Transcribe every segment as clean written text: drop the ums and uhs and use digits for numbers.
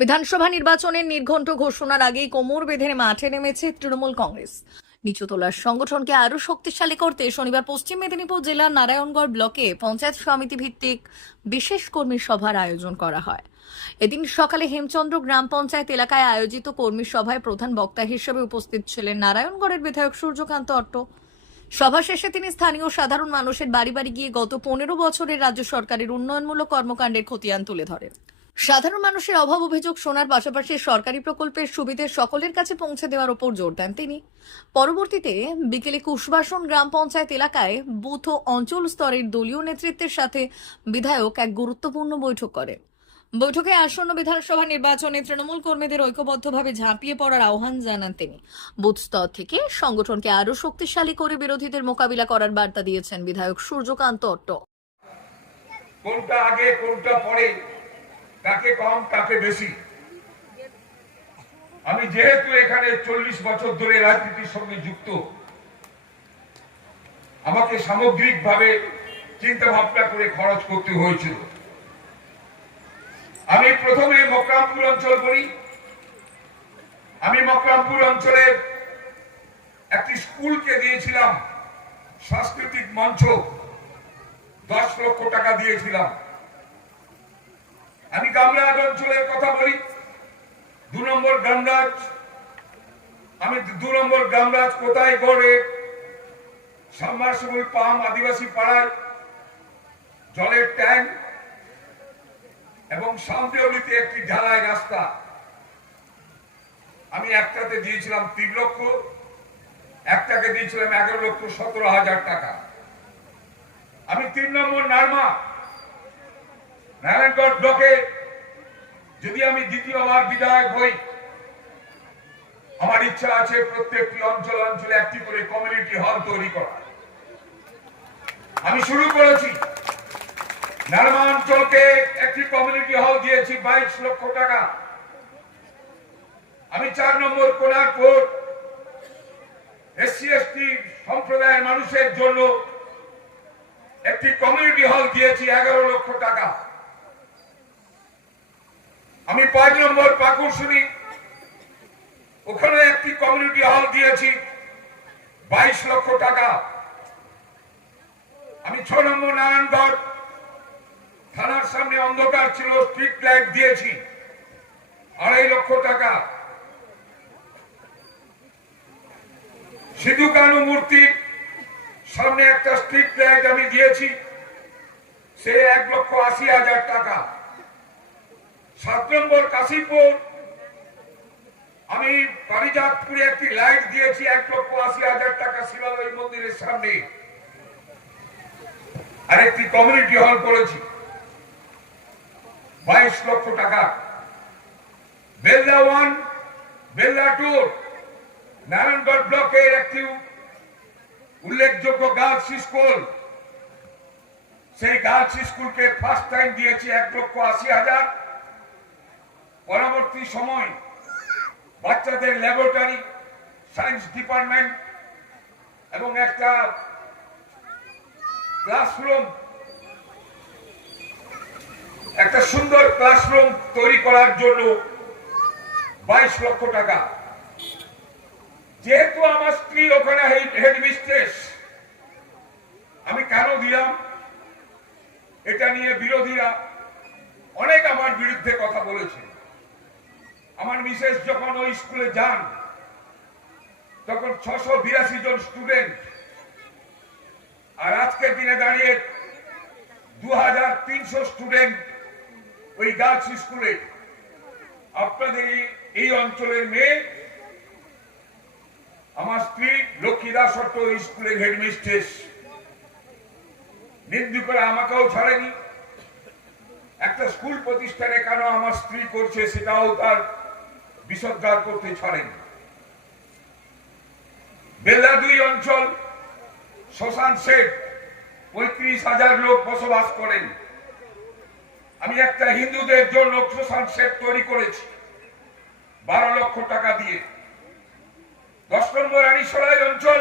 বিধানসভা নির্বাচনের নির্ঘণ্ট ঘোষণার আগেই কোমর বেঁধে মাঠে নেমেছে তৃণমূল কংগ্রেস। নিচুতলার সংগঠনকে আরো শক্তিশালী করতে শনিবার পশ্চিম মেদিনীপুর জেলার নারায়ণগড় ব্লকে পঞ্চায়েত সমিতি ভিত্তিক বিশেষ কর্মী সভার আয়োজন করা হয়। এদিন সকালে হেমচন্দ্র গ্রাম পঞ্চায়েত এলাকায় আয়োজিত কর্মী সভায় প্রধান বক্তা হিসেবে উপস্থিত ছিলেন নারায়ণগড়ের বিধায়ক সূর্যকান্ত অট্ট। সভা শেষে তিনি স্থানীয় সাধারণ মানুষের বাড়ি বাড়ি গিয়ে গত 15 বছরের রাজ্য সরকারের উন্নয়নমূলক কর্মকাণ্ডের খতিয়ান তুলে ধরেন। সাধারণ মানুষের অভাব অভিযোগ শোনার পাশাপাশি সরকারি প্রকল্পের সুবিধে সকলের কাছে পৌঁছে দেওয়ার উপর জোর দেন তিনি। পরবর্তীতে বিকেলে কুশবাসন গ্রাম পঞ্চায়েত এলাকায় বুথ ও অঞ্চল স্তরের দলীয় নেতৃত্বের সাথে বিধায়ক এক গুরুত্বপূর্ণ বৈঠক করেন। বৈঠকে আসন্ন বিধানসভা নির্বাচনে তৃণমূল কর্মীদের ঐক্যবদ্ধভাবে ঝাঁপিয়ে পড়ার আহ্বান জানান তিনি। বুথ স্তর থেকে সংগঠনকে আরো শক্তিশালী করে বিরোধীদের মোকাবিলা করার বার্তা দিয়েছেন বিধায়ক সূর্যকান্ত অট্ট। কোনটা আগে কোনটা পরে, কাকে কম কাকে বেশি, আমি যেহেতু এখানে 40 বছর ধরে রাজনীতির সঙ্গে যুক্ত, আমাকে সামগ্রিকভাবে চিন্তা ভাবনা করে খরচ করতে হয়েছিল। আমি প্রথমে মকরামপুর অঞ্চল বলি। আমি মকরামপুর অঞ্চলের একটি স্কুলকে দিয়েছিলাম সাংস্কৃতিক মঞ্চ, 10 লক্ষ টাকা দিয়েছিলাম। আমি গামরাজ অঞ্চলের কথা বলি, 2 নম্বর গামরাজ। আমি 2 নম্বর গামরাজ কোথায় গড়ে সাবমার্সিবল পাম্প, আদিবাসী পাড়ায় জলের ট্যাঙ্ক এবং শান্তিওলিতে একটি ঢালাই রাস্তা, আমি একটাতে দিয়েছিলাম 3 লক্ষ, একটাকে দিয়েছিলাম 11,17,000 টাকা। আমি 3 নম্বর নারায়ণগড় ব্লকে যদি আমি দ্বিতীয়বার বিধায়ক হই, আমার ইচ্ছা আছে প্রত্যেকটি অঞ্চলে একটি করে কমিউনিটি হল তৈরি করা। আমি শুরু করেছি, নারমা অঞ্চলকে একটি কমিউনিটি হল দিয়েছি 22 লক্ষ টাকা। আমি 4 নম্বর কোনারপুর SC/ST সম্প্রদায়ের মানুষের জন্য একটি কমিউনিটি হল দিয়েছি 11 লক্ষ টাকা। আমি 5 নম্বর পাকুড়শুনি, ওখানে একটি কমিউনিটি হল দিয়েছি 22 লক্ষ টাকা। আমি 6 নম্বর নারায়ণগড় থানার সামনে অন্ধকার ছিল, স্ট্রিট লাইট দিয়েছি 2.5 লক্ষ টাকা। সিধু কানু মূর্তির সামনে একটা স্ট্রিট লাইট আমি দিয়েছি, সে 1,80,000 টাকা। 7 নম্বর কাশীপুর, আমি পারিজাতপুরে একটি লাইট দিয়েছি 1,80,000 টাকা শিবালয় মন্দিরের সামনে, আর একটি কমিউনিটি হল করেছি 22 লক্ষ টাকা। বেল্লা 1, বেল্লা 2 নারায়ণগড় ব্লকের একটি উল্লেখযোগ্য গার্লস স্কুল, সেই গার্লস স্কুলকে ফার্স্ট টাইম দিয়েছি 1,80,000। পরবর্তী সময় বাচ্চাদের ল্যাবরেটরি, সায়েন্স ডিপার্টমেন্ট এবং একটা ক্লাসরুম, একটা সুন্দর ক্লাসরুম তৈরি করার জন্য 22 লক্ষ টাকা। যেহেতু আমার স্ত্রী ওখানে হেডমিস্ট্রেস, আমি কেন দিলাম এটা নিয়ে বিরোধীরা অনেক আমার বিরুদ্ধে কথা বলেছে। আমার মিসেস যখন ওই স্কুলে যান তখন 682 জন স্টুডেন্ট, আর আজকের দিনে দাঁড়িয়ে 2300 স্টুডেন্ট ওই গার্লস স্কুলে। আপনাদের এই অঞ্চলের মেয়ে, আমার স্ত্রী লক্ষ্মী দাস অট্ট স্কুলের হেডমিস্ট্রেস, নিন্দু করে আমাকেও ছাড়েনি। একটা স্কুল প্রতিষ্ঠানে কেন আমার স্ত্রী করছে সেটাও তার বিসর্জন করতে ছাড়েনি। বেল্লা 2 অঞ্চল, শ্মশান শেড, 35,000 লোক বসবাস করেন। আমি একটা হিন্দুদের জন্য শ্মশান শেড তৈরি করেছি 12 লক্ষ টাকা দিয়ে। 10 নম্বর আনিসরাই অঞ্চল,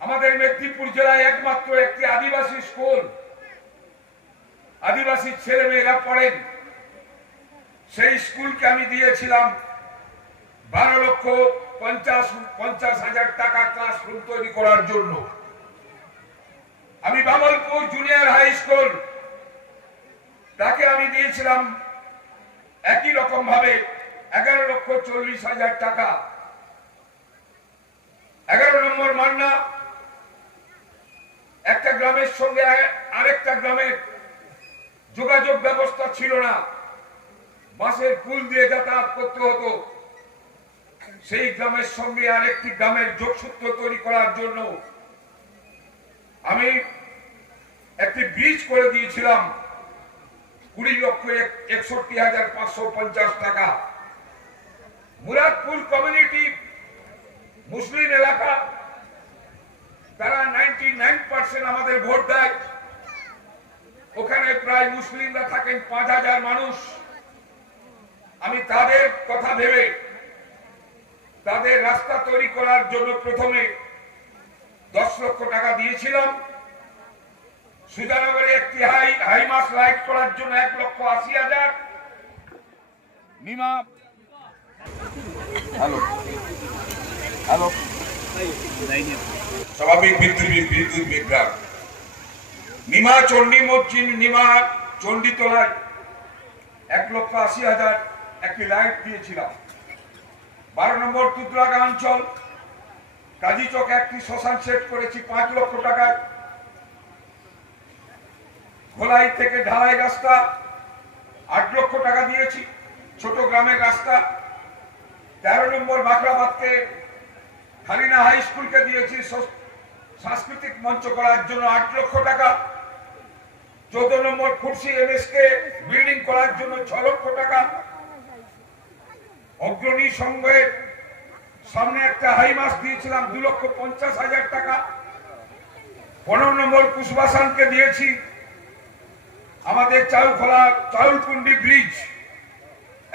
আমাদের মেদিনীপুর জেলায় একমাত্র একটি আদিবাসী স্কুল, আদিবাসী ছেলে মেয়েরা পড়েন, সেই স্কুলকে আমি দিয়েছিলাম 12,50,000 টাকা ক্লাসরুম তৈরি করার জন্য। আমি বামলপুর জুনিয়র হাই স্কুল তাকে আমি দিয়েছিলাম একই রকম ভাবে 11,40,000 টাকা। 11 নম্বর মান্না, একটা গ্রামের সঙ্গে আরেকটা গ্রামের যোগাযোগ ব্যবস্থা ছিল না, বাসের পুল দিয়ে যাতায়াত করতে হতো। সেই গ্রামের সঙ্গে আরেকটি গ্রামের যোগসূত্র তৈরি করার জন্য আমি একটি ব্রিজ করে দিয়েছিলাম 20,61,550 টাকা। মুরাদপুর কমিউনিটি মুসলিম এলাকা, তারা 99% আমাদের ভোট দেয়। ওখানে প্রায় মুসলিমরা থাকেন 5,000 মানুষ। আমি তাদের কথা ভেবে তাদের রাস্তা তৈরি করার জন্য প্রথমে 10 লক্ষ টাকা দিয়েছিলাম। সুজানগরে একটি হাই মাস লাইট করার জন্য 1,80,000। নিমা হ্যালো হ্যালো স্বাভাবিক বিদ্যুৎ বিভ্রাট। নিমা চণ্ডী মসজিদ, নিমা চণ্ডীতলায় 1,80,000 একটি লাইট দিয়েছিলাম। 12 নম্বর তুতলাগা অঞ্চল কাজী চক একটি শ্মশান সেট করেছি 5 লক্ষ টাকায়। খোলাই থেকে ঢালাই রাস্তা 8 লক্ষ টাকা দিয়েছি, ছোট গ্রামের রাস্তা। 13 নম্বর বাকরাবাদকে হালিনা হাই স্কুলকে দিয়েছি সাংস্কৃতিক মঞ্চ করার জন্য 8 লক্ষ টাকা। 14 নম্বর খুরশি এমএস কে বিল্ডিং করার জন্য 6 লক্ষ টাকা। অগ্রণী সংঘের সামনে একটা হাই মাস দিয়েছিলাম 2,50,000 টাকা। 15 নম্বর কুশবাসানকে দিয়েছি আমাদের চাউলকুন্ডি ব্রিজ,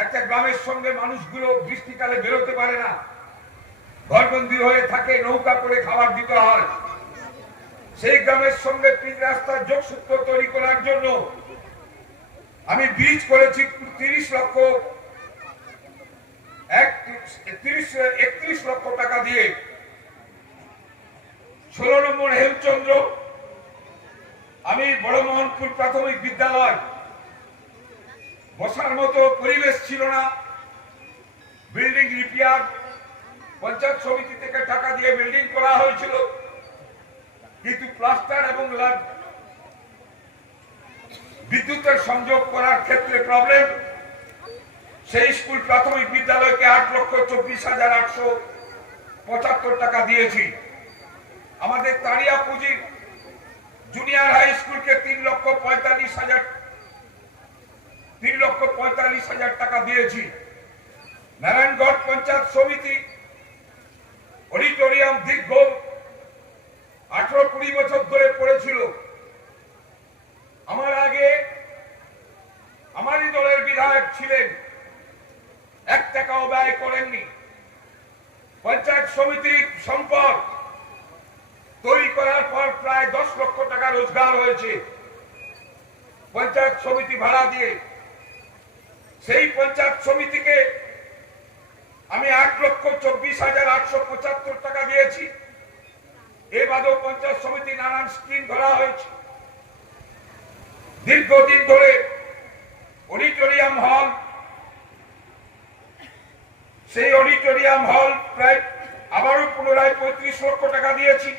একটা গ্রামের সঙ্গে মানুষগুলো বৃষ্টিকালে বেরোতে পারে না, ঘরবন্দি হয়ে থাকে, নৌকা করে খাবার দিতে হয়। সেই গ্রামের সঙ্গে পিচ রাস্তার যোগসূত্র তৈরি করার জন্য আমি ব্রিজ করেছি 31 লক্ষ টাকা দিয়ে। 16 নম্বর হেমচন্দ্র, আমি বড়মোহনপুর প্রাথমিক বিদ্যালয়, বসার মতো পরিবেশ ছিল না, বিল্ডিং রিপেয়ার পঞ্চায়েত সমিতি থেকে টাকা দিয়ে বিল্ডিং করা হয়েছিল, কিন্তু প্লাস্টার এবং বিদ্যুতের সংযোগ করার ক্ষেত্রে প্রবলেম। সেই স্কুল প্রাথমিক বিদ্যালয়কে 8,24,875 টাকা দিয়েছি। আমাদের তাড়িয়া পুঁজির জুনিয়র হাই স্কুলকে 3,45,000 টাকা দিয়েছি। নারায়ণগড় পঞ্চায়েত সমিতি অডিটোরিয়াম দীর্ঘ 18-20 বছর ধরে পড়েছিল। আমার আগে আমারই দলের বিধায়ক ছিলেন, 1 টাকাও ব্যয় করেননি। পঞ্চায়েত সমিতির সম্পদ তৈরি করার পর প্রায় 10 লক্ষ টাকা রোজগার হয়েছে পঞ্চায়েত সমিতি ভাড়া দিয়ে। সেই পঞ্চায়েত সমিতিকে আমি 8,24,875 টাকা দিয়েছি। এ বাদেও পঞ্চায়েত সমিতি নানান স্কিম ধরা হয়েছে। দীর্ঘদিন ধরে অডিটোরিয়াম হল, সেই অডিটোরিয়াম হল প্রায় আবারও পুনরায় 35 লক্ষ টাকা দিয়েছি।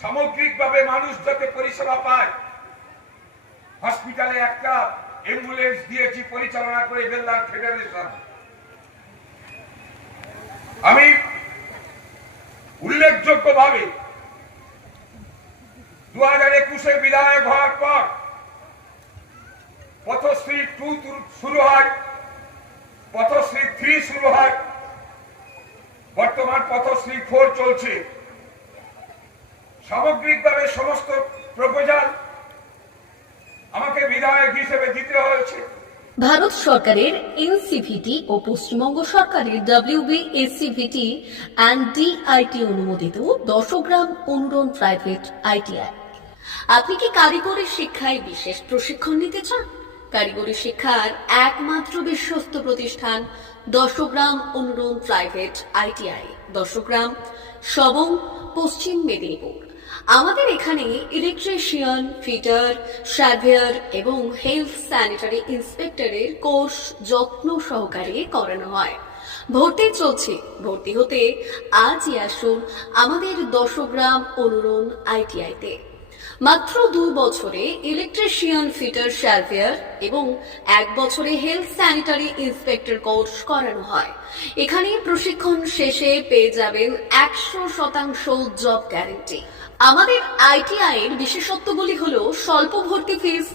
সামগ্রিকভাবে মানুষ যাতে পরিষেবা পায়, হসপিটালে একটা অ্যাম্বুলেন্স দিয়েছি পরিচালনা করে বেলদার ফেডারেশন। আমি উল্লেখযোগ্যভাবে 2021-এ বিধায়ক হওয়ার পর পথশ্রী 2 শুরু হয়, পথশ্রী 3 শুরু হয়, বর্তমান পথশ্রী 4 চলছে। সামগ্রিকভাবে সমস্ত প্রপোজাল আমাকে বিধায়ক হিসেবে দিতে হয়েছে। ভারত সরকারের এনসিভিটি ও পশ্চিমবঙ্গ সরকারের WBSCVT অ্যান্ড DIT অনুমোদিত 10 গ্রাম অনুরণ প্রাইভেট ITI। আপনি কি কারিগরি শিক্ষায় বিশেষ প্রশিক্ষণ নিতে চান? কারিগরি শিক্ষার একমাত্র বিশ্বস্ত প্রতিষ্ঠান দশগ্রাম অনুরণ প্রাইভেট আইটিআই, দশগ্রাম, সবং, পশ্চিম মেদিনীপুর। আমাদের এখানে ইলেকট্রিশিয়ান, ফিটার, সার্ভেয়ার এবং হেলথ স্যানিটারি ইন্সপেক্টরের কোর্স যত্ন সহকারে করানো হয়। ভর্তি চলছে। ভর্তি হতে আজই আসুন আমাদের দশগ্রাম অনুরণ আইটিআইতে। মাত্র 2 বছরে ইলেকট্রিশিয়ান, ফিটার, সার্ভেয়ার এবং 1 বছরে হেলথ স্যানিটারি ইন্সপেক্টর কোর্স করানো হয়। এখানে প্রশিক্ষণ শেষে পেয়ে যাবেন 100% জব গ্যারান্টি। আমাদের আইটিআই এর বিশেষত্বগুলি হলো স্বল্প ভর্তি ফিস,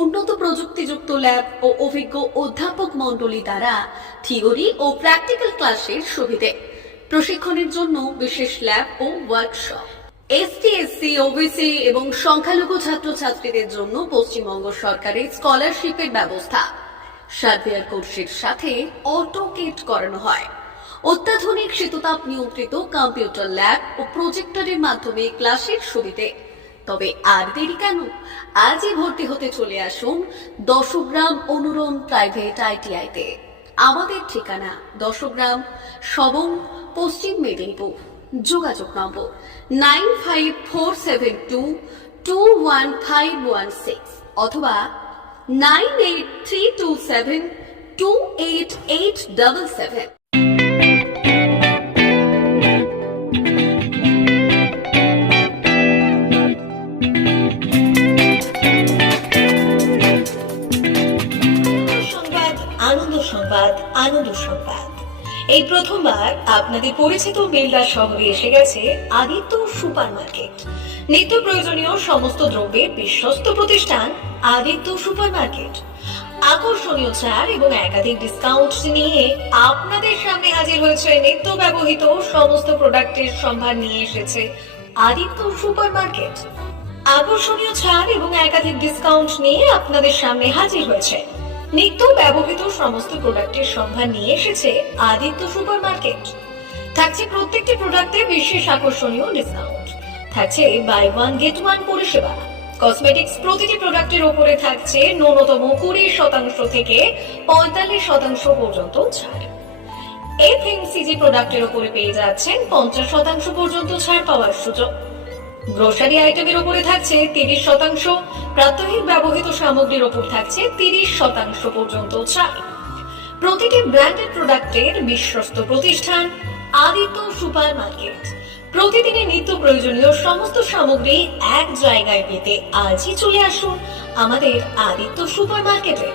উন্নত প্রযুক্তিযুক্ত ল্যাব ও অভিজ্ঞ অধ্যাপক মণ্ডলী দ্বারা থিওরি ও প্র্যাকটিক্যাল ক্লাসের সুবিধে, প্রশিক্ষণের জন্য বিশেষ ল্যাব ও ওয়ার্কশপ, এসটি, এসসি, ওবিসি এবং সংখ্যালঘু ছাত্রছাত্রীদের জন্য পশ্চিমবঙ্গ সরকারের স্কলারশিপের ব্যবস্থা। সার্ভেয়ার কোর্সের সাথে অটোকেট করানো হয়। অত্যাধুনিক শীততাপ নিয়ন্ত্রিত কম্পিউটার ল্যাব ও প্রজেক্টরের মাধ্যমে ক্লাসের সুবিধে। তবে আর দেরি কেন? আজই ভর্তি হতে চলে আসুন দশগ্রাম অনুরণ প্রাইভেট আইটিআইতে। আমাদের ঠিকানা দশগ্রাম, সবং, পশ্চিম মেদিনীপুর। যোগাযোগ নম্বর 9547221516 অথবা 9832728877। আনন্দ সংবাদ, আনন্দ সংবাদ। এই প্রথমবার আপনাদের পরিচিত বেলদা শহরে এসে গেছে আদিত্য সুপার মার্কেট। নিত্য প্রয়োজনীয় সমস্ত দ্রব্যের বিশ্বস্ত প্রতিষ্ঠান আদিত্য সুপার মার্কেট। আকর্ষণীয় ছাড় এবং একাধিক ডিসকাউন্ট নিয়ে আপনাদের সামনে হাজির হয়েছে। নিত্য ব্যবহৃত সমস্ত প্রোডাক্টের সম্ভার নিয়ে এসেছে আদিত্য সুপার মার্কেট। আকর্ষণীয় ছাড় এবং একাধিক ডিসকাউন্ট নিয়ে আপনাদের সামনে হাজির হয়েছে। নিত্য ব্যবহৃত সমস্ত প্রোডাক্টের সম্ভার নিয়ে এসেছে আদিত্য সুপার মার্কেট। থাকছে প্রত্যেকটি প্রোডাক্টে বিশেষ আকর্ষণীয় ডিসকাউন্ট। থাকছে বাই ওয়ান গেট ওয়ান পরিষেবা। কসমেটিক্স প্রতিটি প্রোডাক্টের উপরে থাকছে ন্যূনতম 20% থেকে 45% পর্যন্ত ছাড়। এফএমসিজি প্রোডাক্টের উপরে পেয়ে যাচ্ছেন 50% পর্যন্ত ছাড় পাওয়ার সুযোগ। গ্রোসারি আইটেমের উপরে থাকছে 30%, প্রাত্যহিক ব্যবহৃত সামগ্রীর উপর থাকছে 30% পর্যন্ত ছাড়। প্রতিটি ব্র্যান্ডেড প্রোডাক্টের বিশ্বস্ত প্রতিষ্ঠান আদিত্য সুপার মার্কেট। প্রতিদিনের নিত্য প্রয়োজনীয় সমস্ত সামগ্রী এক জায়গায় পেতে আজই চলে আসুন আমাদের আদিত্য সুপার মার্কেটে।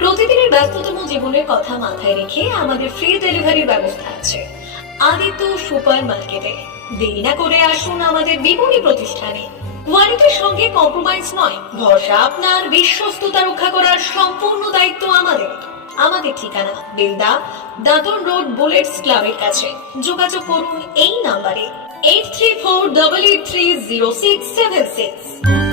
প্রতিদিনের ব্যস্ততম জীবনের কথা মাথায় রেখে আমাদের ফ্রি ডেলিভারির ব্যবস্থা আছে আদিত্য সুপার মার্কেটে। দেরি না করে আসুন আমাদের বিপণী প্রতিষ্ঠানে। কোয়ালিটির সঙ্গে কম্প্রোমাইজ নয়, ভরসা আপনার, বিশ্বস্ততা রক্ষা করার সম্পূর্ণ দায়িত্ব আমাদের। আমাদের ঠিকানা বেলদা, দাদন রোড, বুলেটস ক্লাবের কাছে। যোগাযোগ করুন এই নাম্বারে 8348830676।